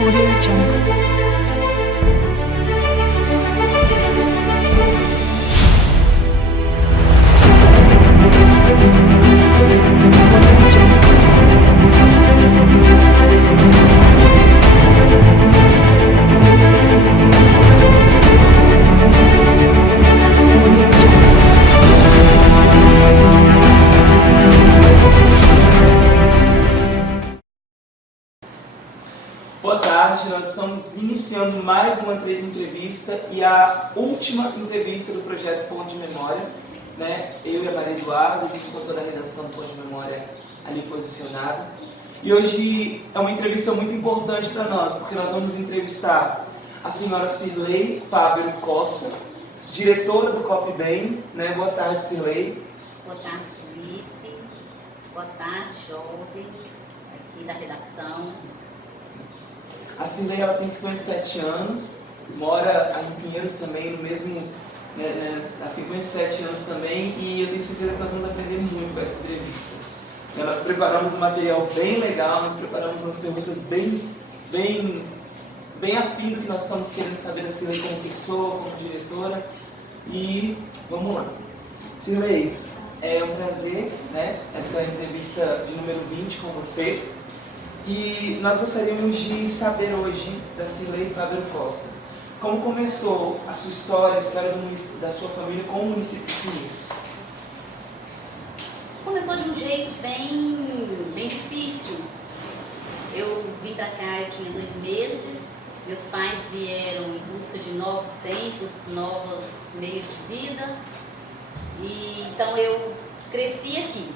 Audio Jungle. Boa tarde, nós estamos iniciando mais uma entrevista e a última entrevista do projeto Ponte de Memória, né? Eu e a Maria Eduarda, junto com toda a redação do Ponte de Memória ali posicionada. E hoje é uma entrevista muito importante para nós, porque nós vamos entrevistar a senhora Cirlei Fávero Costa, diretora do COPBem, né? Boa tarde, Cirlei. Boa tarde, Felipe. Boa tarde, jovens aqui da redação. A Cirlei, ela tem 57 anos, mora em Pinheiros também, no mesmo, há 57 anos também, e eu tenho certeza que nós vamos aprender muito com essa entrevista. Nós preparamos um material bem legal, nós preparamos umas perguntas bem afim do que nós estamos querendo saber da Cirlei como pessoa, como diretora, e vamos lá. Cirlei, é um prazer, né, essa entrevista de número 20 com você. E nós gostaríamos de saber hoje da Cirlei Fávero Costa. Como começou a sua história, a história da sua família com o município de Pinheiros? Começou de um jeito bem difícil. Eu vim pra cá, eu tinha 2 meses. Meus pais vieram em busca de novos tempos, novos meios de vida. E então eu cresci aqui.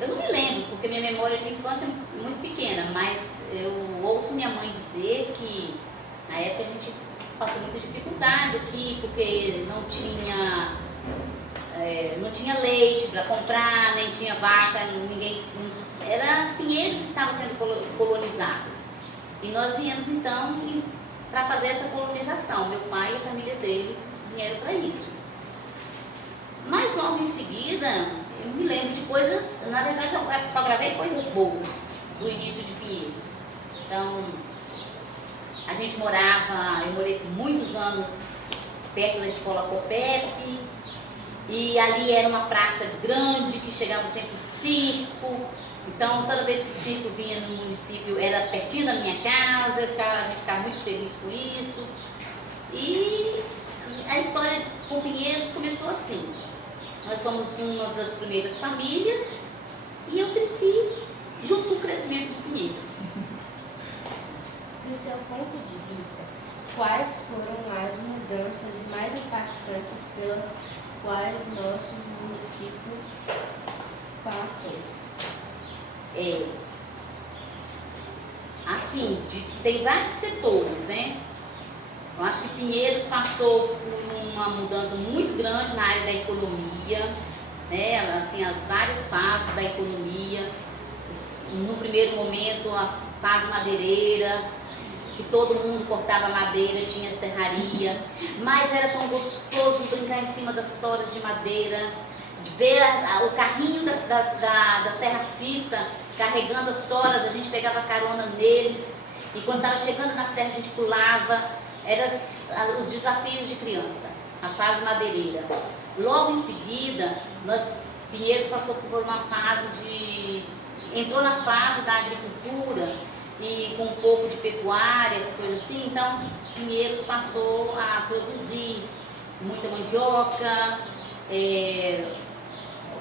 Eu não me lembro, porque minha memória de infância é muito pequena, mas eu ouço minha mãe dizer que na época a gente passou muita dificuldade aqui, porque não tinha leite para comprar, nem tinha vaca, Pinheiros estava sendo colonizado. E nós viemos então para fazer essa colonização. Meu pai e a família dele vieram para isso. Mas logo em seguida, eu me lembro de coisas, na verdade eu só gravei coisas boas do início de Pinheiros. Então, eu morei por muitos anos perto da escola Copep, e ali era uma praça grande que chegava sempre o circo. Então, toda vez que o circo vinha no município, era pertinho da minha casa, a gente ficava muito feliz por isso. E a história com Pinheiros começou assim. Nós fomos uma das primeiras famílias e eu cresci junto com o crescimento de Pinheiros. Do seu ponto de vista, quais foram as mudanças mais impactantes pelas quais nosso município passou? Tem vários setores, né? Eu acho que Pinheiros passou por uma mudança muito grande na área da economia, né? Assim, as várias fases da economia. No primeiro momento, a fase madeireira, que todo mundo cortava madeira, tinha serraria, mas era tão gostoso brincar em cima das toras de madeira, de ver o carrinho da serra fita carregando as toras, a gente pegava carona neles, e quando estava chegando na serra a gente pulava. Eram os desafios de criança, a fase madeireira. Logo em seguida, Pinheiros passou por uma fase entrou na fase da agricultura e com um pouco de pecuária, essa coisa assim. Então, Pinheiros passou a produzir muita mandioca,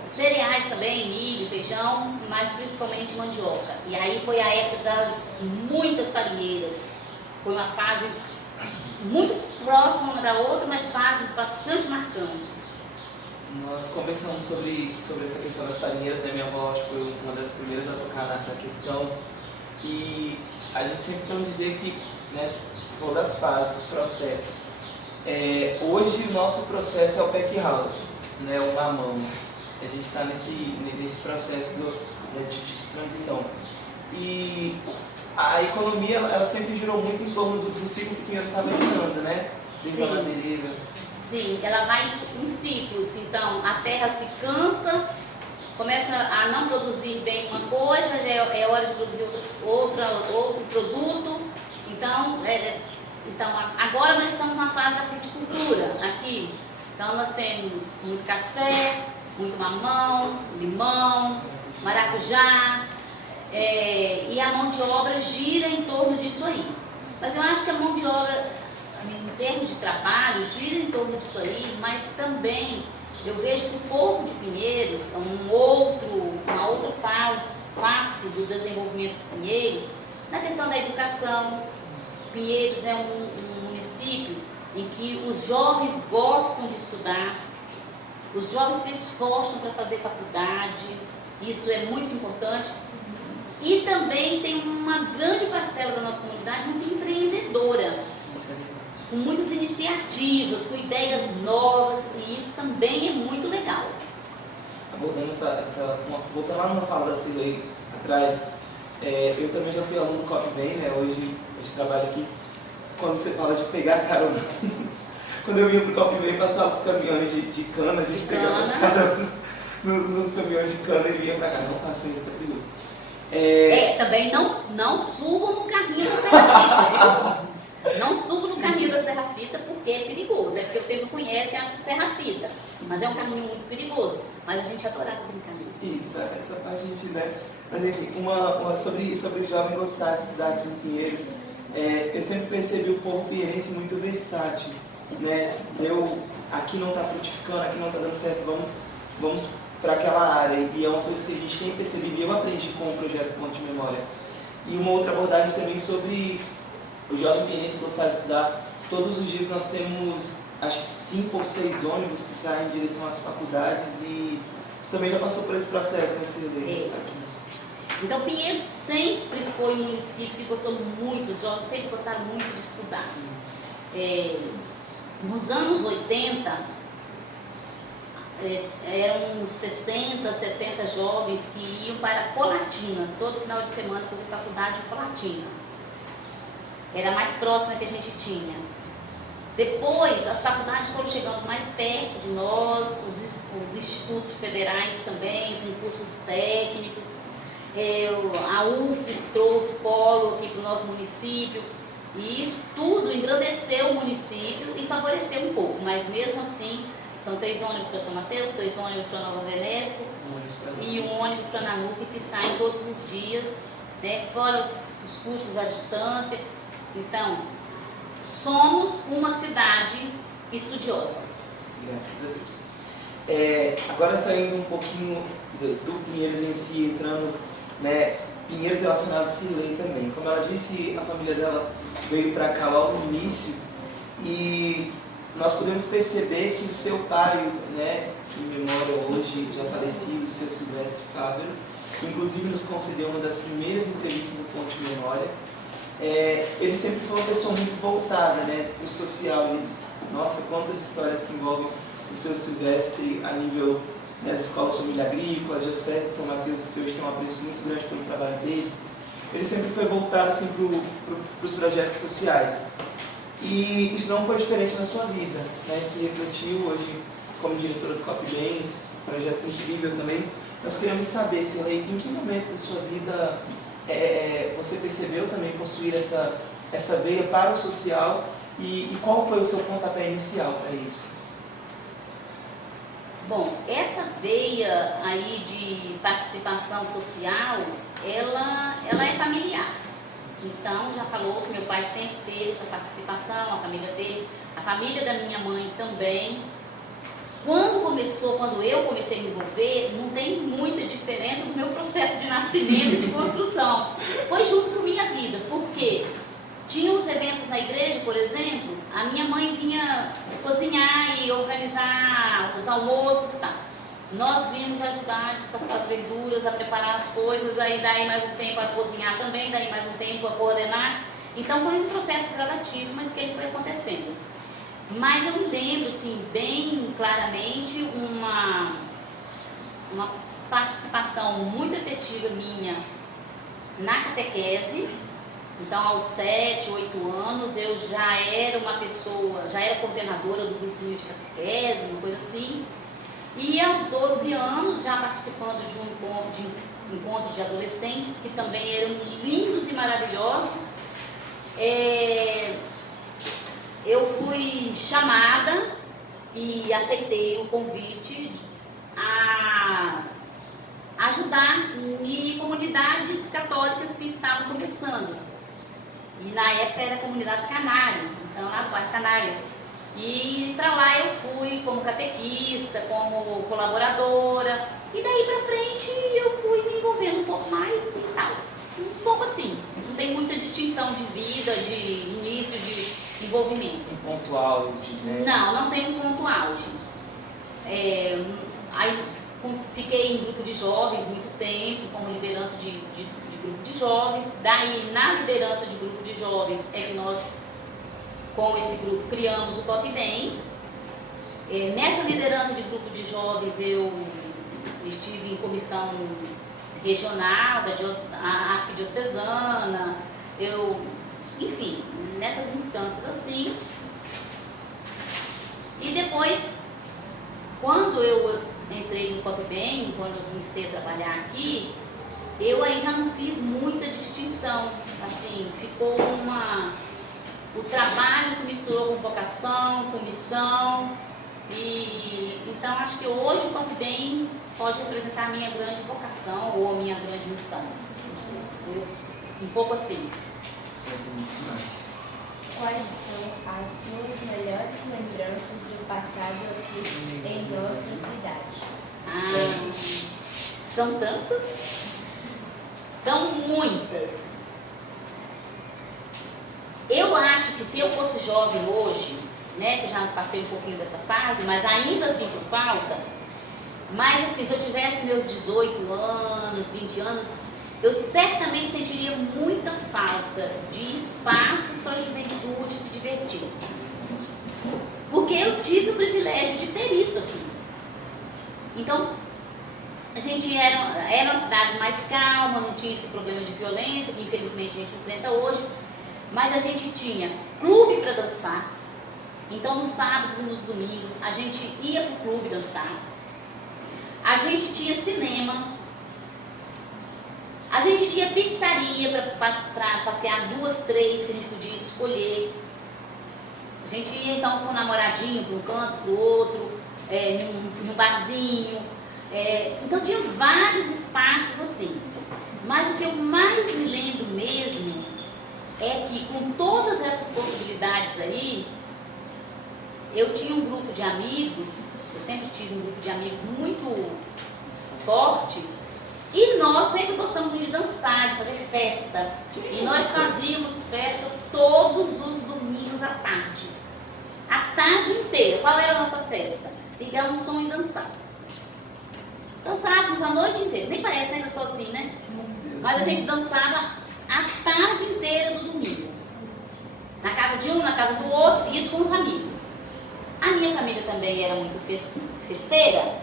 cereais também, milho, feijão, mas principalmente mandioca. E aí foi a época das muitas farinheiras. Foi uma fase muito próxima uma da outra, mas fases bastante marcantes. Nós conversamos sobre essa questão das farinheiras, né? Minha avó foi uma das primeiras a tocar na questão. E a gente sempre tem que dizer que, né, você falou das fases, dos processos. Hoje o nosso processo é o pack house, né, o mamão. A gente está nesse processo de transição. E a economia, ela sempre girou muito em torno do ciclo que o Pinheiros estava girando, né? Desde a madeireira. Sim, ela vai em ciclos. então a terra se cansa, começa a não produzir bem uma coisa, já é hora de produzir outro produto. Então, agora nós estamos na fase da fruticultura aqui. Então nós temos muito café, muito mamão, limão, maracujá, e a mão de obra gira em torno disso aí. Mas eu acho que a mão de obra, em termos de trabalho, gira em torno disso aí, mas também eu vejo que o povo de Pinheiros, uma outra face do desenvolvimento de Pinheiros, na questão da educação. Pinheiros é um município em que os jovens gostam de estudar, os jovens se esforçam para fazer faculdade, isso é muito importante. E também tem uma grande parcela da nossa comunidade muito empreendedora, com muitas iniciativas, com ideias novas, e isso também é muito legal. Abordando voltando lá numa fala da Cirlei atrás, eu também já fui aluno do CopBem, né? Hoje a gente trabalha aqui. Quando você fala de pegar carona, quando eu vinha pro CopBem passava os caminhões de cana, a gente pegava carona no caminhão de cana e vinha pra cá. Não façam isso, tá perigoso. Também não subam no carrinho da Serra Fita. Não subam no carrinho da Serra Fita porque é perigoso. É porque vocês não conhecem, acham que Serra Fita. Mas é um caminho muito perigoso. Mas a gente adorava brincar nele. Isso, essa parte a gente, né? Mas enfim, sobre o jovem gostar de estudar aqui em Pinheiros, eu sempre percebi o povo pinheirense muito versátil, né? Aqui não está frutificando, aqui não está dando certo, vamos para aquela área. E é uma coisa que a gente tem percebido e eu aprendi com o projeto Ponte de Memória. E uma outra abordagem também sobre o jovem pinheirense gostar de estudar. Todos os dias nós temos, acho que 5 ou 6 ônibus que saem em direção às faculdades e você também já passou por esse processo, né, Cirlei? Então, Pinheiros sempre foi um município que gostou muito, os jovens sempre gostaram muito de estudar. Nos anos 80, eram uns 60, 70 jovens que iam para Colatina, todo final de semana fazer faculdade em Colatina. Era a mais próxima que a gente tinha. Depois, as faculdades foram chegando mais perto de nós, os institutos federais também, com cursos técnicos. A UFES trouxe o polo aqui para o nosso município, e isso tudo engrandeceu o município e favoreceu um pouco, mas mesmo assim, são 3 ônibus para São Mateus, 3 ônibus para Nova Venécia e um ônibus para Nanuque que saem todos os dias, né, fora os cursos à distância. Então, somos uma cidade estudiosa. Graças a Deus. Agora saindo um pouquinho do Pinheiros em si, entrando, né, Pinheiros relacionados a Cirlei também. Como ela disse, a família dela veio para cá logo no início e nós podemos perceber que o seu pai, né, em memória hoje já falecido, o seu Silvestre Fábio, que inclusive nos concedeu uma das primeiras entrevistas do Ponte de Memória, ele sempre foi uma pessoa muito voltada, né, para o social. Nossa, quantas histórias que envolvem o seu Silvestre a nível das escolas de família agrícola, a Diocese de São Mateus, que hoje tem um apreço muito grande pelo trabalho dele. Ele sempre foi voltado assim, para os projetos sociais. E isso não foi diferente na sua vida, né? Se refletiu hoje como diretora do CopBem, um projeto incrível também. Nós queremos saber, Cirlei, em que momento da sua vida você percebeu também possuir essa veia para o social e qual foi o seu pontapé inicial para isso? Bom, essa veia aí de participação social, ela é familiar. Então, já falou que meu pai sempre teve essa participação, a família dele, a família da minha mãe também. Quando eu comecei a me envolver, não tem muita diferença do meu processo de nascimento e de construção. Foi junto com a minha vida, porque tinha os eventos na igreja, por exemplo, a minha mãe vinha cozinhar e organizar os almoços e tal. Nós vínhamos ajudar a descascar as verduras, a preparar as coisas, aí daí mais um tempo a cozinhar também, daí mais um tempo a coordenar. Então foi um processo gradativo, mas que ele foi acontecendo. Mas eu me lembro, assim, bem claramente uma participação muito efetiva minha na catequese. Então, aos 7, 8 anos, eu já era uma pessoa, já era coordenadora do grupinho de catequese, uma coisa assim. E aos 12 anos, já participando de encontros de adolescentes, que também eram lindos e maravilhosos, eu fui chamada e aceitei o convite a ajudar em comunidades católicas que estavam começando. E na época era a comunidade Canário, então lá no bairro Canário. E para lá eu fui como catequista, como colaboradora, e daí para frente eu fui me envolvendo um pouco mais e tal. Um pouco assim, não tem muita distinção de vida, de início, de envolvimento. Um ponto auge, né? Não tem um ponto auge. Aí fiquei em grupo de jovens muito tempo, como liderança de grupo de jovens. Daí, na liderança de grupo de jovens, é que nós, com esse grupo, criamos o Coque Bem. Nessa liderança de grupo de jovens, eu estive em comissão regional, da arquidiocesana, enfim, nessas instâncias assim. E depois, quando eu entrei no Coque Bem, quando eu comecei a trabalhar aqui, eu aí já não fiz muita distinção, assim, ficou o trabalho se misturou com vocação, com missão, e então acho que hoje o Coque Bem pode representar a minha grande vocação ou a minha grande missão, não sei, um pouco assim. Quais são as suas melhores lembranças do passado aqui em nossa cidade? São tantas? São muitas. Eu acho que se eu fosse jovem hoje, né, que eu já passei um pouquinho dessa fase, mas ainda sinto falta, mas assim, se eu tivesse meus 18 anos, 20 anos, eu certamente sentiria muita falta de espaços para a juventude se divertir. Porque eu tive o privilégio de ter isso aqui. Então, a gente era uma cidade mais calma, não tinha esse problema de violência, que infelizmente a gente enfrenta hoje, mas a gente tinha clube para dançar. Então, nos sábados e nos domingos, a gente ia para o clube dançar. A gente tinha cinema. A gente tinha pizzaria para passear 2, 3 que a gente podia escolher. A gente ia então com o namoradinho para um canto, para o outro, num barzinho. Então tinha vários espaços assim. Mas o que eu mais me lembro mesmo é que com todas essas possibilidades aí, eu tinha um grupo de amigos, eu sempre tive um grupo de amigos muito forte, e nós sempre gostamos muito de dançar, de fazer festa. E nós fazíamos festa todos os domingos à tarde. A tarde inteira. Qual era a nossa festa? Ligar um som e dançar. Dançávamos a noite inteira. Nem parece, né, que eu sou assim, né? Mas a gente dançava a tarde inteira do domingo. Na casa de um, na casa do outro, isso com os amigos. A minha família também era muito festeira.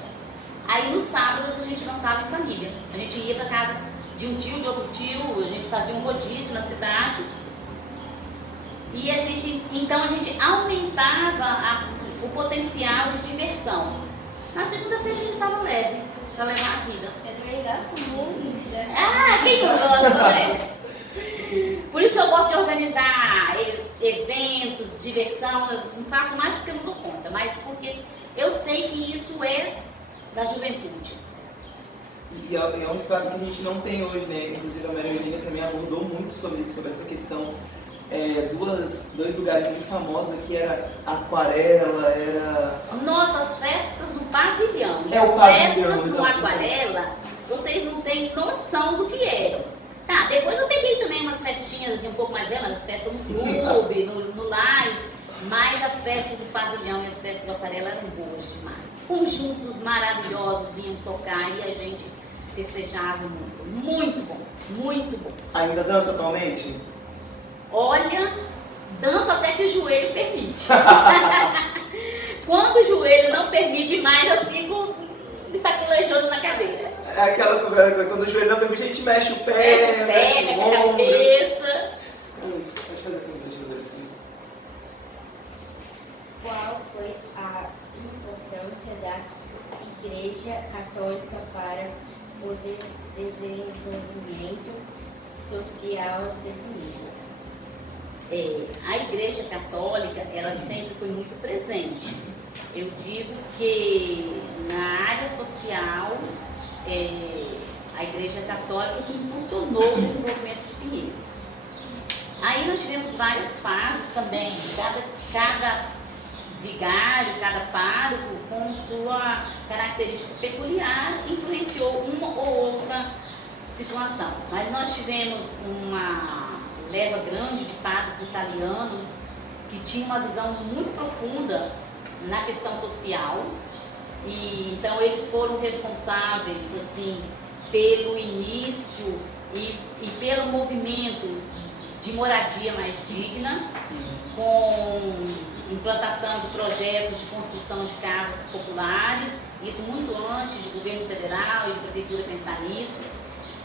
Aí nos sábados a gente dançava em família. A gente ia para casa de um tio, de outro tio, a gente fazia um rodízio na cidade. E então a gente aumentava o potencial de diversão. Na segunda-feira a gente estava leve para levar a vida. Eu também gosto muito, né? Quem não gosta, né? Por isso que eu gosto de organizar eventos, diversão. Eu não faço mais porque eu não dou conta, mas porque eu sei que isso é da juventude. E é um espaço que a gente não tem hoje, né? Inclusive a Maria Eugênia também abordou muito sobre essa questão. Dois lugares muito famosos aqui, era Aquarela, era... Nossas festas no pavilhão. E o as pavilhão, festas no Aquarela, vocês não têm noção do que eram. Tá, depois eu peguei também umas festinhas assim, um pouco mais velhas, festas no clube, no Lares, mas as festas do pavilhão e as festas do Aquarela eram boas demais. Conjuntos maravilhosos vinham tocar e a gente festejava muito. Muito bom, muito bom. Ainda dança atualmente? Olha, danço até que o joelho permite. Quando o joelho não permite mais, eu fico me sacolejando na cadeira. É aquela conversa, quando o joelho não permite, a gente mexe o pé, mexe a cabeça. Pode fazer a pergunta, deixa eu ver assim. Qual foi a importância da Igreja Católica para o desenvolvimento social de Pinheiros? A Igreja Católica, ela sempre foi muito presente. Eu digo que na área social, a Igreja Católica impulsionou o desenvolvimento de Pinheiros. Aí nós tivemos várias fases também, cada vigário, cada pároco com sua característica peculiar influenciou uma ou outra situação. Mas nós tivemos uma leva grande de padres italianos que tinham uma visão muito profunda na questão social, e então eles foram responsáveis assim pelo início e pelo movimento de moradia mais digna, com implantação de projetos de construção de casas populares, isso muito antes de governo federal e de prefeitura pensar nisso.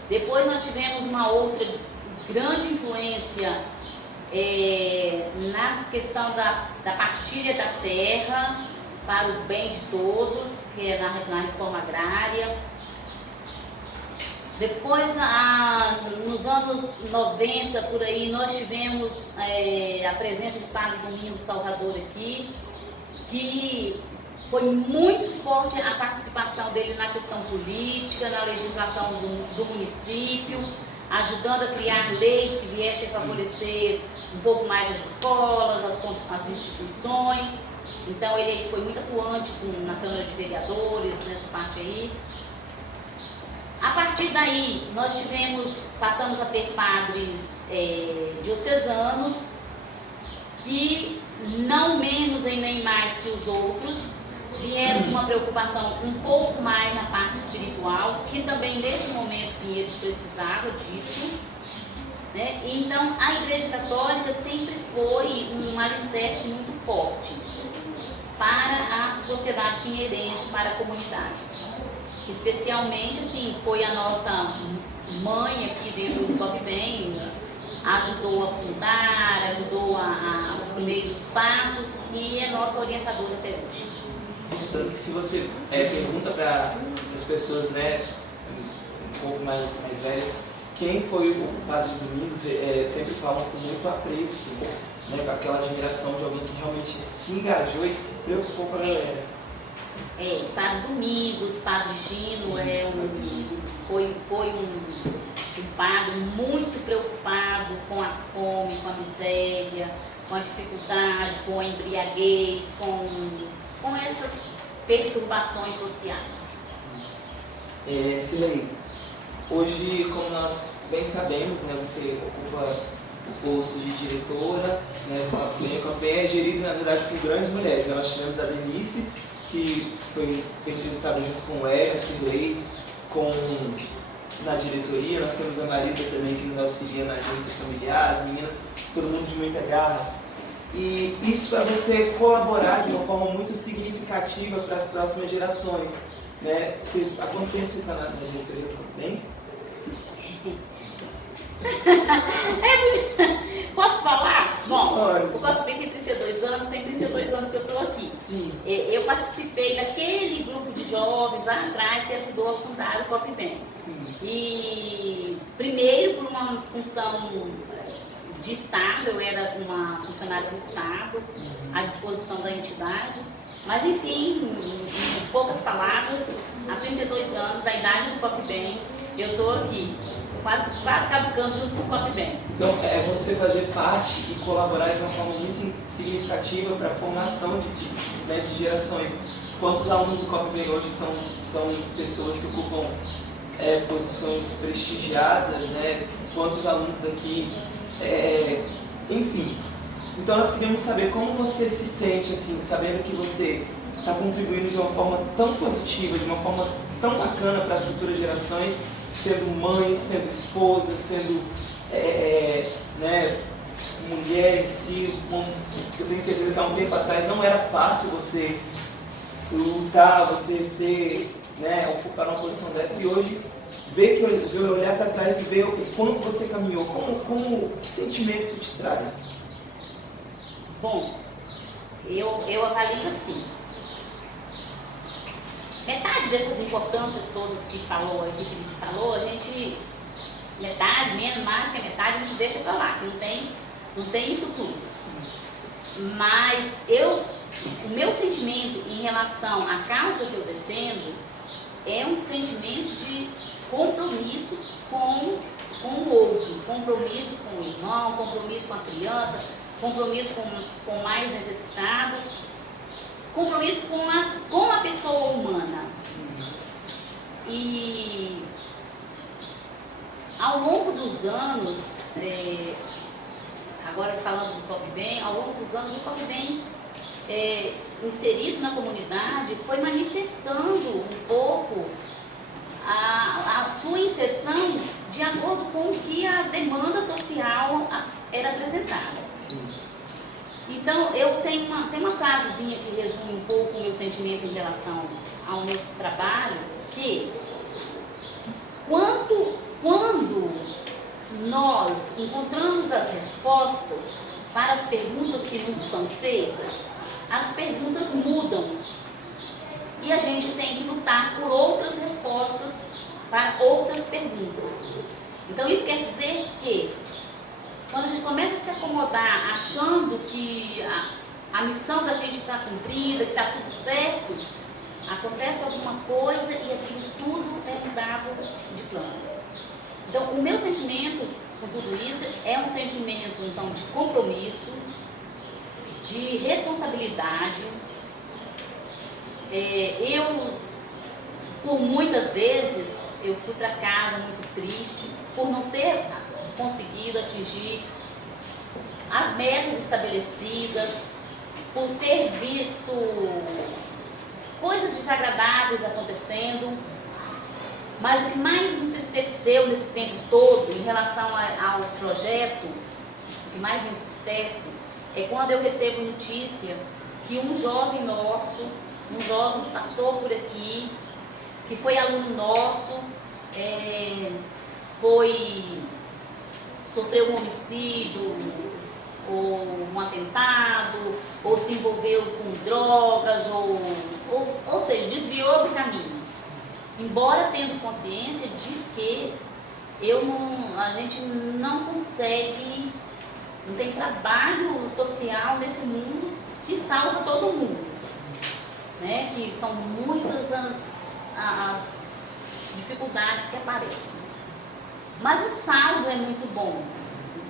Depois nós tivemos uma outra grande influência na questão da partilha da terra para o bem de todos, que é na reforma agrária. Depois, nos anos 90, por aí, nós tivemos a presença do Padre Domingos Salvador aqui, que foi muito forte a participação dele na questão política, na legislação do município, ajudando a criar leis que viessem a favorecer um pouco mais as escolas, as instituições. Então ele foi muito atuante na Câmara de Vereadores, nessa parte aí. A partir daí, nós passamos a ter padres diocesanos, que não menos e nem mais que os outros, vieram com uma preocupação um pouco mais na parte espiritual, que também nesse momento Pinheiros precisava disso, né? Então a Igreja Católica sempre foi um alicerce muito forte para a sociedade pinheirense, para a comunidade. Especialmente, assim, foi a nossa mãe aqui dentro do COPBEM, ajudou a fundar, ajudou os primeiros passos e é nossa orientadora até hoje. Tanto que se você pergunta para as pessoas, né, um pouco mais velhas, quem foi o Padre Domingos, sempre falam com muito apreço, né, com aquela admiração de alguém que realmente se engajou e se preocupou com a galera. Padre Domingos, Padre Gino, foi um padre muito preocupado com a fome, com a miséria, com a dificuldade, com a embriaguez, com essas perturbações sociais. Silei, hoje, como nós bem sabemos, né, você ocupa o posto de diretora, né, a COPBEM é gerida, na verdade, por grandes mulheres. Nós tivemos a Denise, que foi entrevistada junto com o Hélio, a Silei, na diretoria. Nós temos a Marida também, que nos auxilia na agência familiar, as meninas, todo mundo de muita garra. E isso é você colaborar de uma forma muito significativa para as próximas gerações, né? Há quanto tempo você está na diretoria do COPBEM? Posso falar? Bom, Pode. o COPBEM tem 32 anos, tem 32 anos que eu estou aqui. Sim. Eu participei daquele grupo de jovens lá atrás que ajudou a fundar o COPBEM. Sim. E primeiro por uma função de Estado, eu era uma funcionária do Estado, à disposição da entidade, mas enfim, em poucas palavras, há 32 anos, da idade do COPBEM, eu estou aqui, quase caducando junto com o COPBEM. Então, é você fazer parte e colaborar de uma forma muito significativa para a formação de gerações. Quantos alunos do COPBEM hoje são pessoas que ocupam posições prestigiadas, né? Quantos alunos daqui, enfim. Então nós queríamos saber como você se sente, assim, sabendo que você está contribuindo de uma forma tão positiva, de uma forma tão bacana para as futuras gerações, sendo mãe, sendo esposa, sendo né, mulher em si. Eu tenho certeza que há um tempo atrás não era fácil você lutar, você ser, né, ocupar uma posição dessa, e hoje olhar para trás e ver o quanto você caminhou, que sentimento isso te traz? Bom, eu avalio assim, metade metade dessas importâncias todas que falou, que o Felipe falou, a gente, metade, menos, mais que a metade, a gente deixa para lá, que não tem isso tudo. Mas o meu sentimento em relação à causa que eu defendo é um sentimento de compromisso com o outro, compromisso com o irmão, compromisso com a criança, compromisso com o mais necessitado, compromisso com a pessoa humana. E ao longo dos anos, agora falando do Copo Bem, ao longo dos anos o Copo Bem inserido na comunidade foi manifestando um pouco a sua inserção de acordo com o que a demanda social era apresentada. Então, eu tenho uma frasezinha que resume um pouco o meu sentimento em relação ao meu trabalho, que quando nós encontramos as respostas para as perguntas que nos são feitas, as perguntas mudam. E a gente tem que lutar por outras respostas para outras perguntas. Então, isso quer dizer que quando a gente começa a se acomodar achando que a missão da gente está cumprida, que está tudo certo, acontece alguma coisa e aquilo tudo é mudado de plano. Então, o meu sentimento com tudo isso é um sentimento, então, de compromisso, de responsabilidade. Por muitas vezes, eu fui para casa muito triste por não ter conseguido atingir as metas estabelecidas, por ter visto coisas desagradáveis acontecendo. Mas o que mais me entristeceu nesse tempo todo, em relação ao projeto, o que mais me entristece, é quando eu recebo notícia que um jovem nosso, um jovem que passou por aqui, que foi aluno nosso, sofreu um homicídio, ou um atentado, ou se envolveu com drogas, ou seja, desviou do caminho. Embora tendo consciência de que a gente não consegue, não tem trabalho social nesse mundo que salva todo mundo, né? Que são muitas as dificuldades que aparecem. Mas o saldo é muito bom.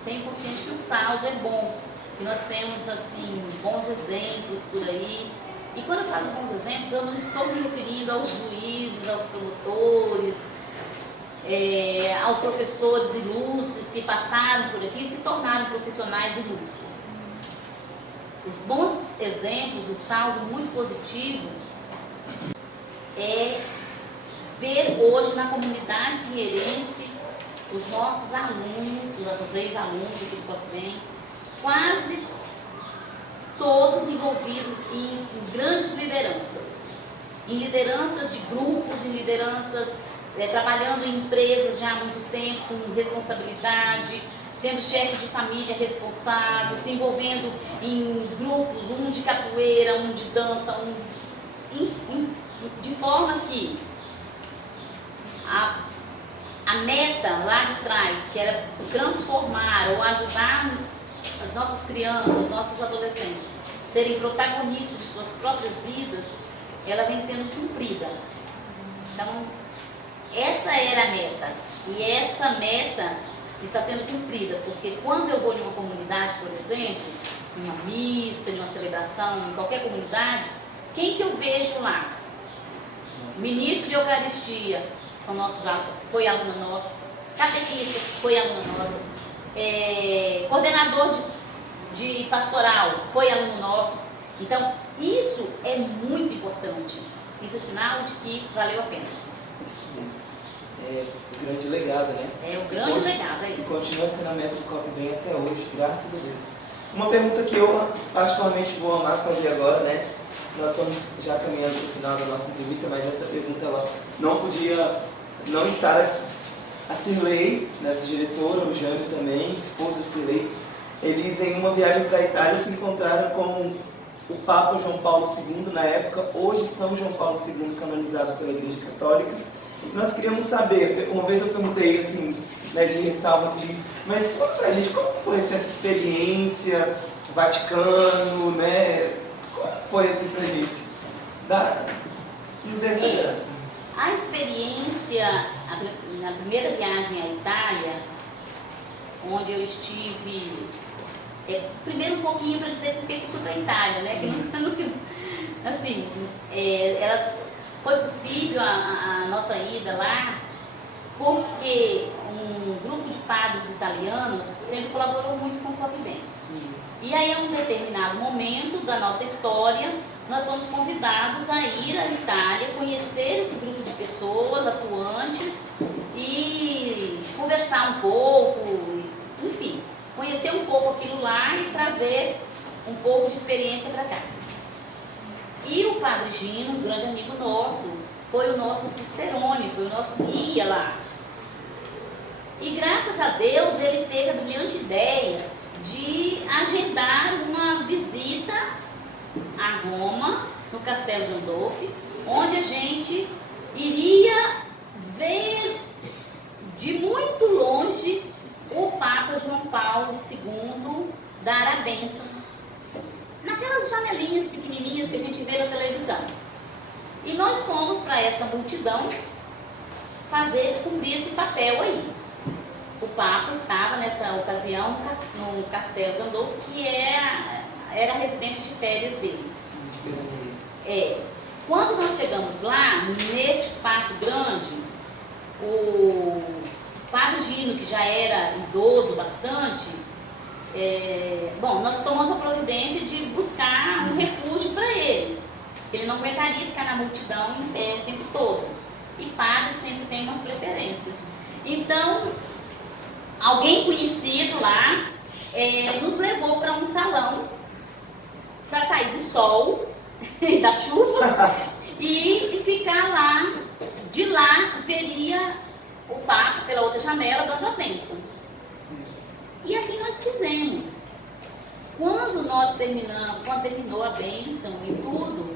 Tenho consciência que o saldo é bom, que nós temos assim bons exemplos por aí. E quando eu falo de bons exemplos, eu não estou me referindo aos juízes, aos promotores, aos professores ilustres que passaram por aqui e se tornaram profissionais ilustres. Os bons exemplos, o saldo muito positivo é ver hoje na comunidade pinheirense os nossos alunos, os nossos ex-alunos aqui do Copo Bem, quase todos envolvidos em grandes lideranças, em lideranças de grupos, em lideranças, trabalhando em empresas já há muito tempo, com responsabilidade, sendo chefe de família responsável, se envolvendo em grupos, um de capoeira, um de dança, de forma que a meta lá de trás, que era transformar ou ajudar as nossas crianças, os nossos adolescentes, serem protagonistas de suas próprias vidas, ela vem sendo cumprida. Então, essa era a meta. E essa meta está sendo cumprida, porque quando eu vou em uma comunidade, por exemplo, em uma missa, em uma celebração, em qualquer comunidade, quem que eu vejo lá? Ministro de Eucaristia, são nossos alunos, foi aluna nossa, catequista, foi aluna nossa, coordenador de pastoral, foi aluno nosso. Então, isso é muito importante. Isso é sinal de que valeu a pena. Isso mesmo. É o grande legado, né? É o grande legado, é isso. E continua sendo a meta do Copo Bem até hoje, graças a Deus. Uma pergunta que eu particularmente vou amar fazer agora, né? Nós estamos já caminhando para o final da nossa entrevista, mas essa pergunta ela não podia não estar aqui. A Cirlei, nossa diretora, o Jânio também, esposa da Cirlei, eles em uma viagem para a Itália se encontraram com o Papa João Paulo II na época, hoje São João Paulo II, canonizado pela Igreja Católica. E nós queríamos saber, uma vez eu perguntei assim, né, de ressalva, mas conta pra gente como foi essa experiência, Vaticano, né? Como foi assim pra gente? Nos dê essa graça. A experiência, na primeira viagem à Itália, onde eu estive, primeiro um pouquinho para dizer por que eu fui para a Itália, né? Que não se, assim, foi possível a nossa ida lá porque um grupo de padres italianos sempre colaborou muito com o Pop Bem. E aí, em um determinado momento da nossa história, nós fomos convidados a ir à Itália, conhecer esse grupo de pessoas atuantes e conversar um pouco, enfim, conhecer um pouco aquilo lá e trazer um pouco de experiência para cá. E o Padre Gino, um grande amigo nosso, foi o nosso cicerone, foi o nosso guia lá. E graças a Deus ele teve a brilhante ideia de agendar uma visita a Roma, no Castelo Gandolfo, onde a gente iria ver de muito longe o Papa João Paulo II dar a bênção naquelas janelinhas pequenininhas que a gente vê na televisão. E nós fomos para essa multidão cumprir esse papel aí. O Papa estava nessa ocasião no Castelo Gandolfo, que era a residência de férias deles. Quando nós chegamos lá, neste espaço grande, o Padre Gino, que já era idoso bastante, nós tomamos a providência de buscar um refúgio para ele. Ele não aguentaria ficar na multidão em pé o tempo todo. E padre sempre tem umas preferências. Então, alguém conhecido lá nos levou para um salão para sair do sol e da chuva e ficar lá. De lá veria o Papa pela outra janela dando a bênção. E assim nós fizemos. Quando terminou a bênção e tudo,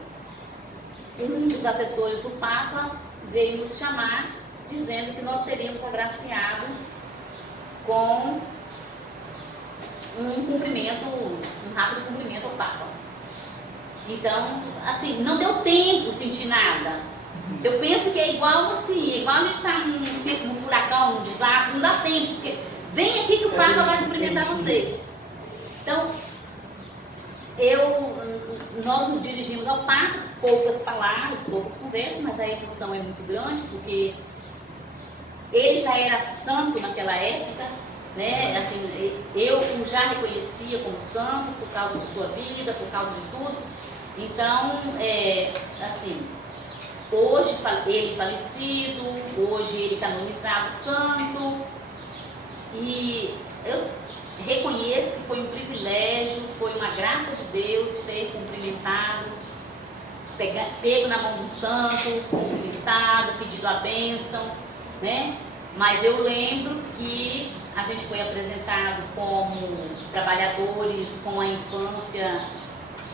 um dos assessores do Papa veio nos chamar dizendo que nós seríamos agraciados com um rápido cumprimento ao Papa. Então, assim, não deu tempo sentir nada. Eu penso que é igual assim, igual a gente está num furacão, num desastre, não dá tempo, porque vem aqui que o Papa vai cumprimentar vocês. Então, nós nos dirigimos ao Papa, poucas palavras, poucas conversas, mas a emoção é muito grande, porque ele já era santo naquela época, né? Assim, eu o já reconhecia como santo por causa de sua vida, por causa de tudo. Então, assim, hoje ele falecido, hoje ele canonizado santo, e eu reconheço que foi um privilégio, foi uma graça de Deus ter cumprimentado, pego na mão de um santo, cumprimentado, pedido a bênção, né? Mas eu lembro que a gente foi apresentado como trabalhadores com a infância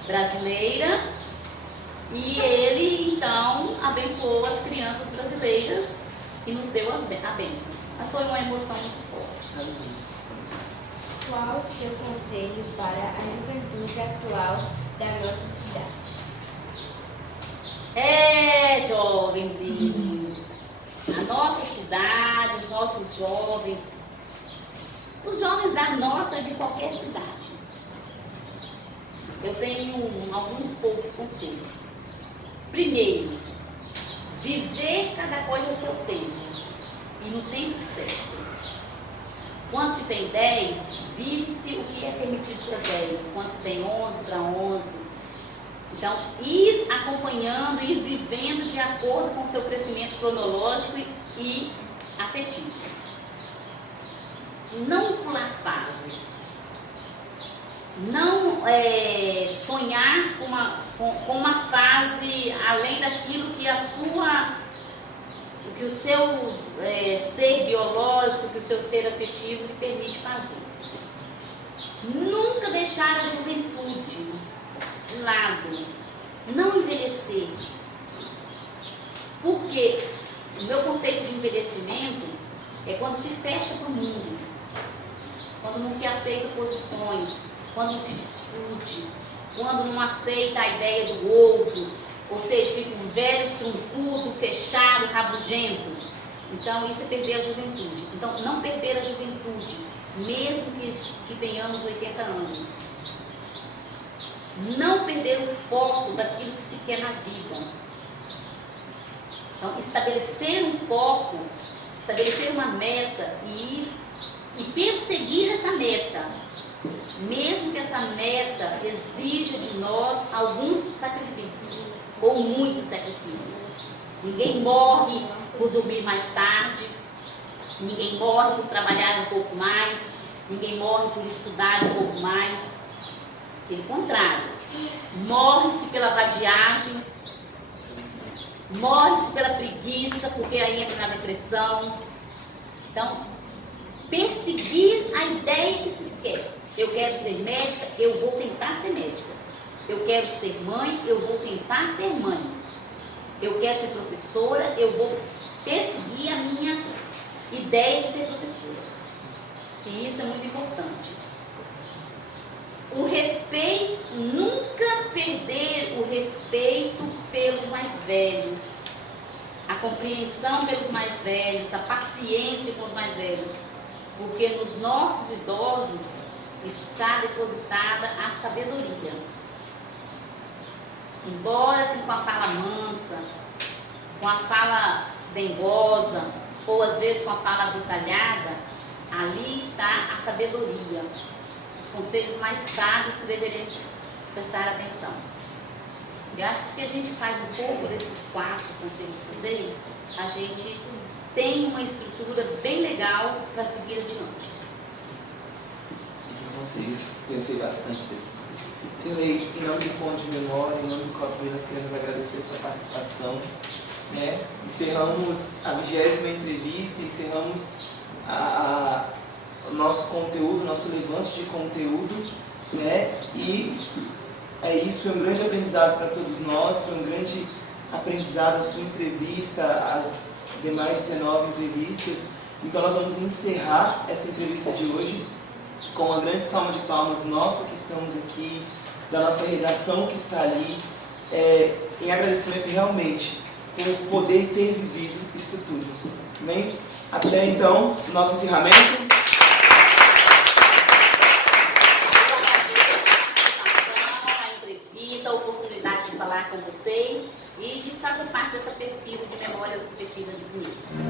brasileira e ele então abençoou as crianças brasileiras e nos deu a bênção. Mas foi uma emoção muito forte. Qual o seu conselho para a juventude atual da nossa cidade? Jovenzinhos, a nossa cidade, os nossos jovens, os jovens da nossa e de qualquer cidade. Eu tenho alguns poucos conselhos. Primeiro, viver cada coisa a seu tempo e no tempo certo. Quando se tem 10, vive-se o que é permitido para 10. Quando se tem 11, para 11. Então, ir acompanhando, ir vivendo de acordo com o seu crescimento cronológico e afetivo. Não pular fases. Não sonhar com uma fase além daquilo que o seu ser biológico, que o seu ser afetivo lhe permite fazer. Nunca deixar a juventude de lado, não envelhecer. Porque o meu conceito de envelhecimento é quando se fecha para o mundo, quando não se aceita posições, quando não se discute, quando não aceita a ideia do outro, ou seja, fica um velho, truncudo, fechado, rabugento. Então isso é perder a juventude. Então não perder a juventude, mesmo que tenhamos 80 anos. Não perder o foco daquilo que se quer na vida. Então estabelecer um foco, estabelecer uma meta e perseguir essa meta, mesmo que essa meta exija de nós alguns sacrifícios, ou muitos sacrifícios. Ninguém morre por dormir mais tarde, ninguém morre por trabalhar um pouco mais, ninguém morre por estudar um pouco mais. Pelo contrário, morre-se pela vadiagem, morre-se pela preguiça, porque aí entra na depressão. Então, perseguir a ideia que se quer. Eu quero ser médica, eu vou tentar ser médica. Eu quero ser mãe, eu vou tentar ser mãe. Eu quero ser professora, eu vou perseguir a minha ideia de ser professora. E isso é muito importante. O respeito, nunca perder o respeito pelos mais velhos, a compreensão pelos mais velhos, a paciência com os mais velhos, porque nos nossos idosos está depositada a sabedoria. Embora com a fala mansa, com a fala dengosa, ou às vezes com a fala abrutalhada, ali está a sabedoria, os conselhos mais sábios que deveremos prestar atenção. Eu acho que se a gente faz um pouco desses 4 conselhos que eu dei, a gente tem uma estrutura bem legal para seguir adiante. E conselhos, pensei bastante dele. Silei, em nome do Ponto de Memória, em nome do Copo, nós queremos agradecer a sua participação. Né? Encerramos a 20ª entrevista, encerramos o nosso conteúdo, nosso levante de conteúdo, né? E é isso, foi um grande aprendizado para todos nós, foi um grande aprendizado a sua entrevista, as demais 19 entrevistas. Então nós vamos encerrar essa entrevista de hoje com uma grande salva de palmas nossa que estamos aqui, da nossa redação que está ali, em agradecimento realmente por poder ter vivido isso tudo. Amém? Até então, nosso encerramento. A entrevista, a oportunidade de falar com vocês e de fazer parte dessa pesquisa de memórias afetivas de Pinheiros.